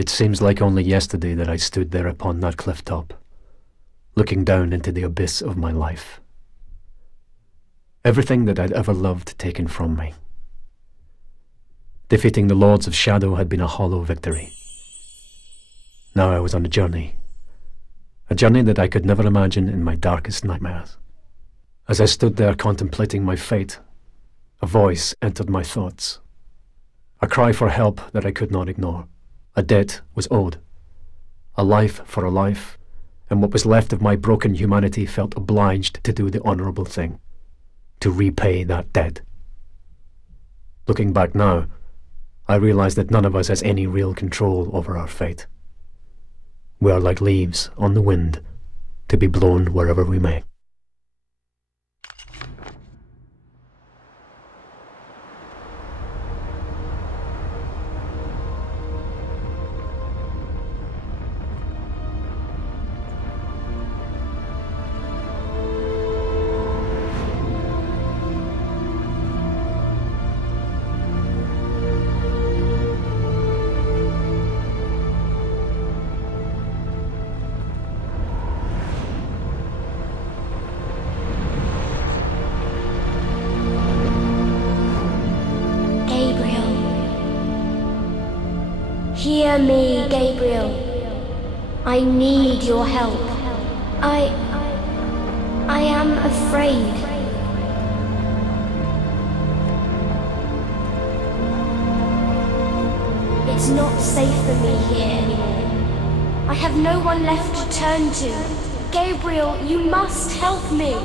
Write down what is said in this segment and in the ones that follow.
It seems like only yesterday that I stood there upon that cliff top, looking down into the abyss of my life. Everything that I'd ever loved taken from me. Defeating the Lords of Shadow had been a hollow victory. Now I was on a journey that I could never imagine in my darkest nightmares. As I stood there contemplating my fate, a voice entered my thoughts. A cry for help that I could not ignore. A debt was owed. A life for a life, and what was left of my broken humanity felt obliged to do the honourable thing, to repay that debt. Looking back now, I realize that none of us has any real control over our fate. We are like leaves on the wind, to be blown wherever we may. Hear me, Gabriel. I need your help. I am afraid. It's not safe for me here anymore. I have no one left to turn to. Gabriel, you must help me.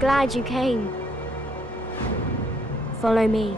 glad you came. Follow me.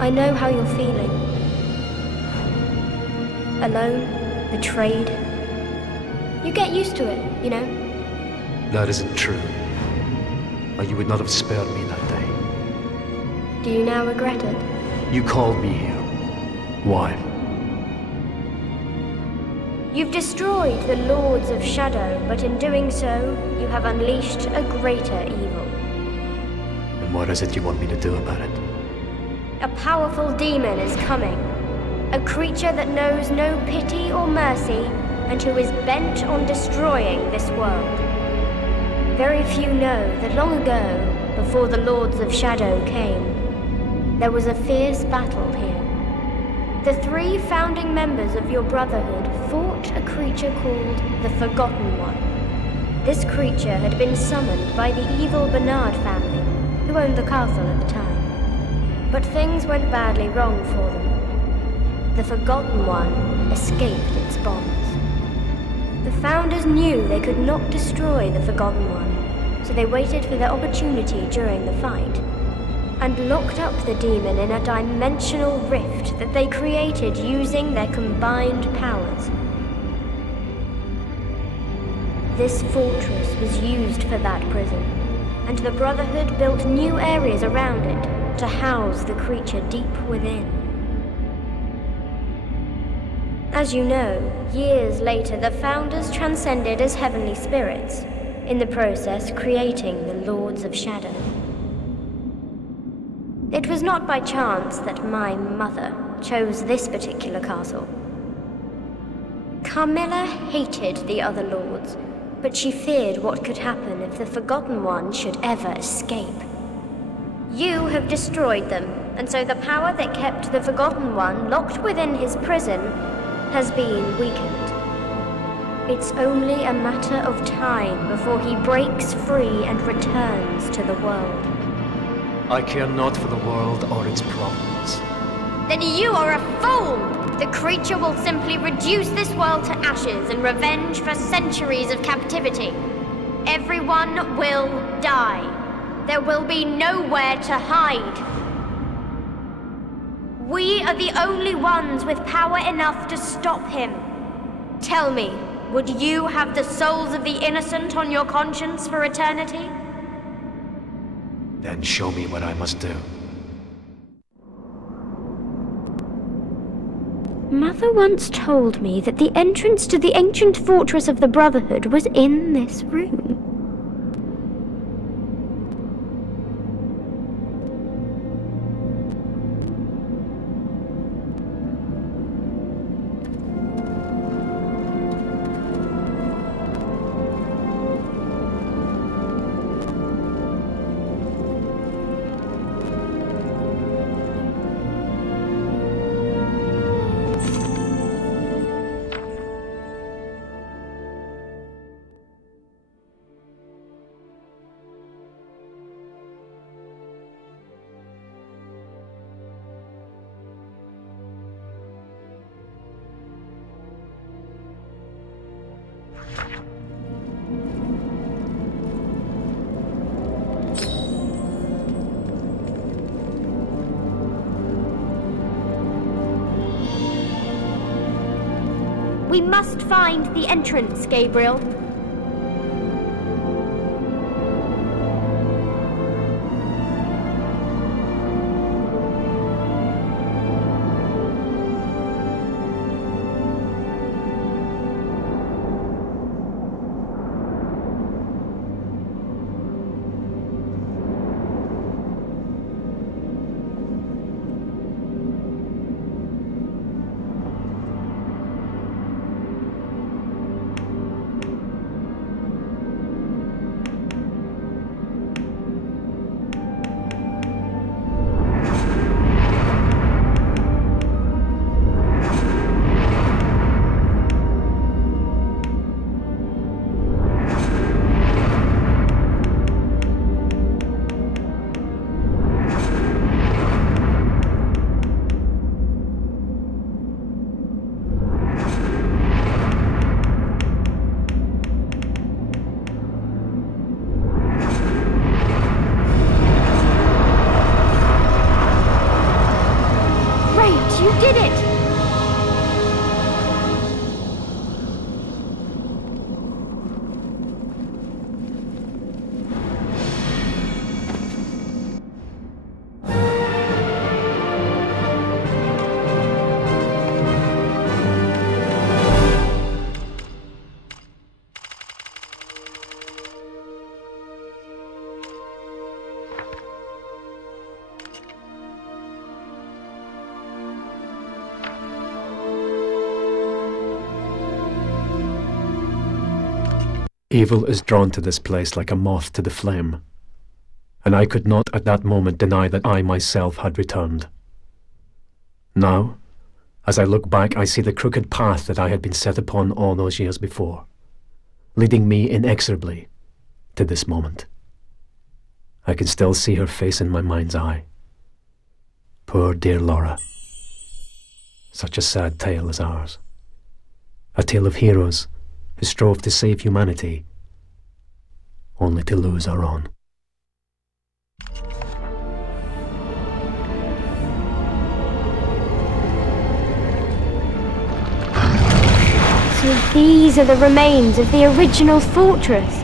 I know how you're feeling. Alone, betrayed. You get used to it, you know? That isn't true. Or you would not have spared me that day. Do you now regret it? You called me here. Why? You've destroyed the Lords of Shadow, but in doing so, you have unleashed a greater evil. And what is it you want me to do about it? A powerful demon is coming. A creature that knows no pity or mercy, and who is bent on destroying this world. Very few know that long ago, before the Lords of Shadow came, there was a fierce battle here. The 3 founding members of your Brotherhood fought a creature called the Forgotten One. This creature had been summoned by the evil Bernard family, who owned the castle at the time. But things went badly wrong for them. The Forgotten One escaped its bonds. The Founders knew they could not destroy the Forgotten One, so they waited for their opportunity during the fight, and locked up the demon in a dimensional rift that they created using their combined powers. This fortress was used for that prison, and the Brotherhood built new areas around it to house the creature deep within. As you know, years later the Founders transcended as heavenly spirits, in the process creating the Lords of Shadow. It was not by chance that my mother chose this particular castle. Carmilla hated the other Lords, but she feared what could happen if the Forgotten One should ever escape. You have destroyed them, and so the power that kept the Forgotten One locked within his prison has been weakened. It's only a matter of time before he breaks free and returns to the world. I care not for the world or its problems. Then you are a fool! The creature will simply reduce this world to ashes in revenge for centuries of captivity. Everyone will die. There will be nowhere to hide. We are the only ones with power enough to stop him. Tell me, would you have the souls of the innocent on your conscience for eternity? Then show me what I must do. Mother once told me that the entrance to the ancient fortress of the Brotherhood was in this room. We must find the entrance, Gabriel. Evil is drawn to this place like a moth to the flame, and I could not at that moment deny that I myself had returned. Now, as I look back, I see the crooked path that I had been set upon all those years before, leading me inexorably to this moment. I can still see her face in my mind's eye. Poor dear Laura. Such a sad tale is ours. A tale of heroes who strove to save humanity, only to lose our own. So these are the remains of the original fortress.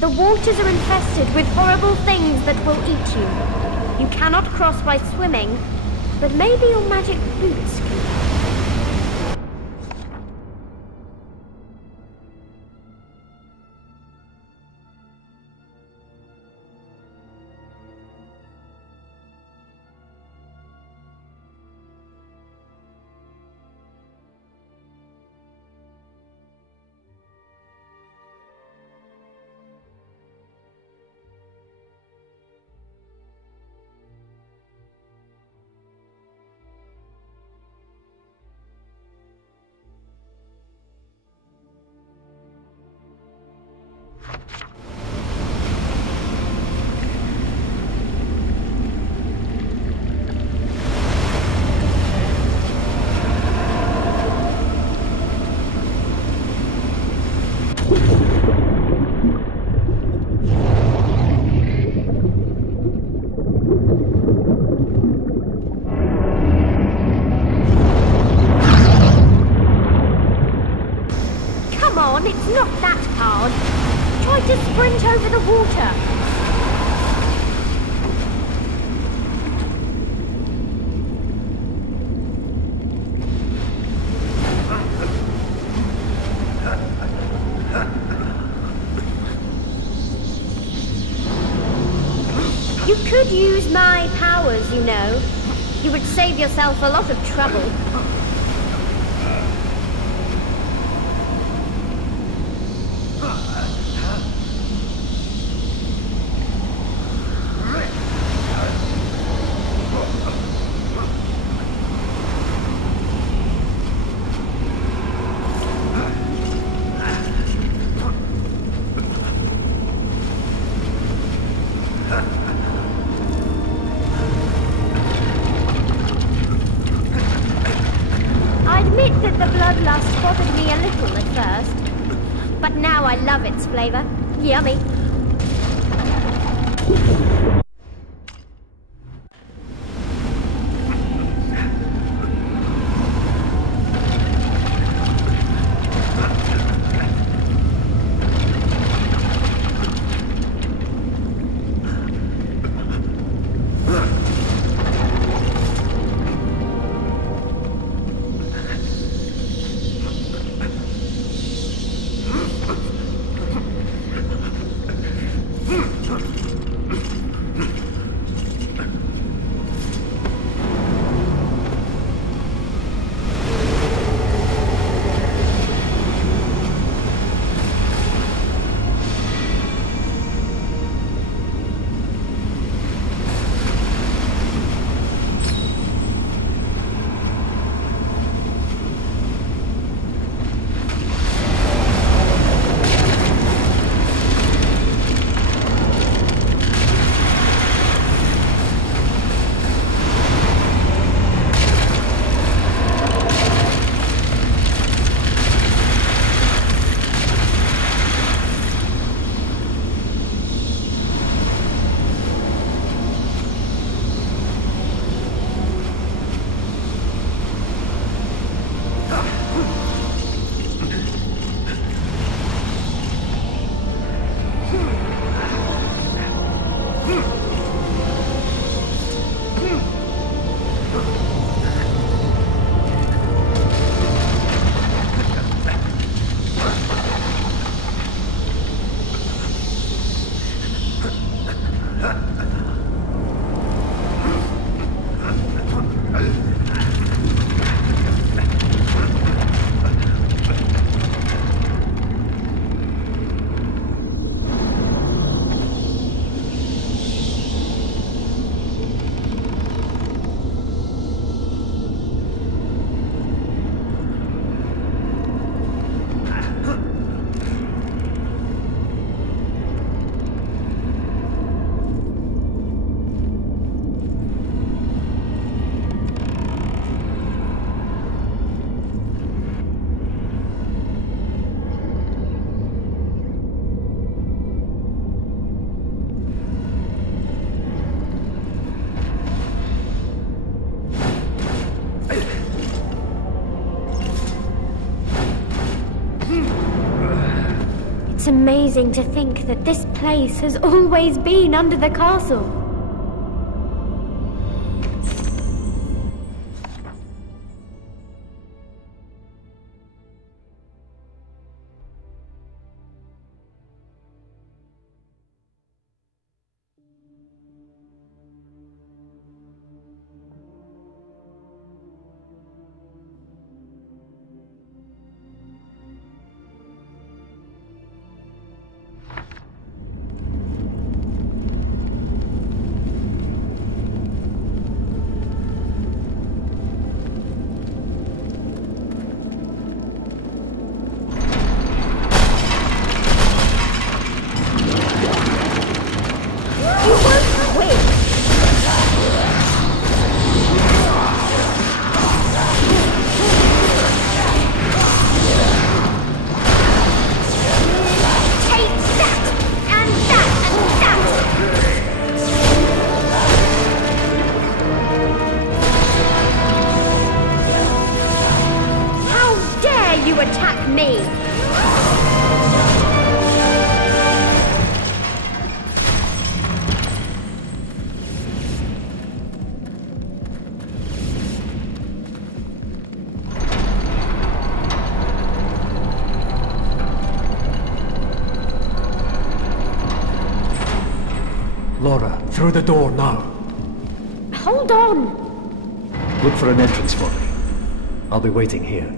The waters are infested with horrible things that will eat you. You cannot cross by swimming, but maybe your magic boots can. It's not that hard. Try to sprint over the water. You could use my powers, you know. You would save yourself a lot of trouble. Bloodlust bothered me a little at first, but now I love its flavor. Yummy. It's amazing to think that this place has always been under the castle. Laura, through the door now. Hold on! Look for an entrance for me. I'll be waiting here.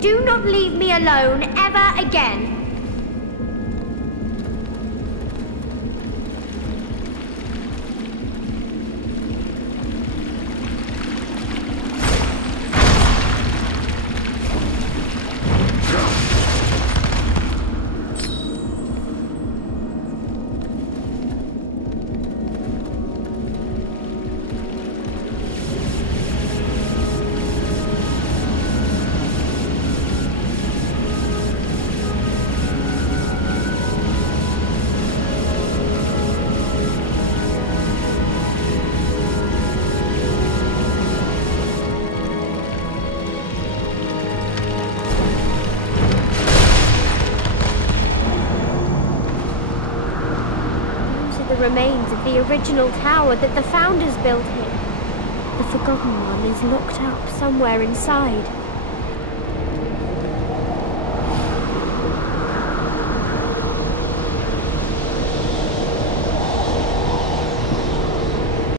Do not leave me alone ever again. The remains of the original tower that the Founders built here. The Forgotten One is locked up somewhere inside.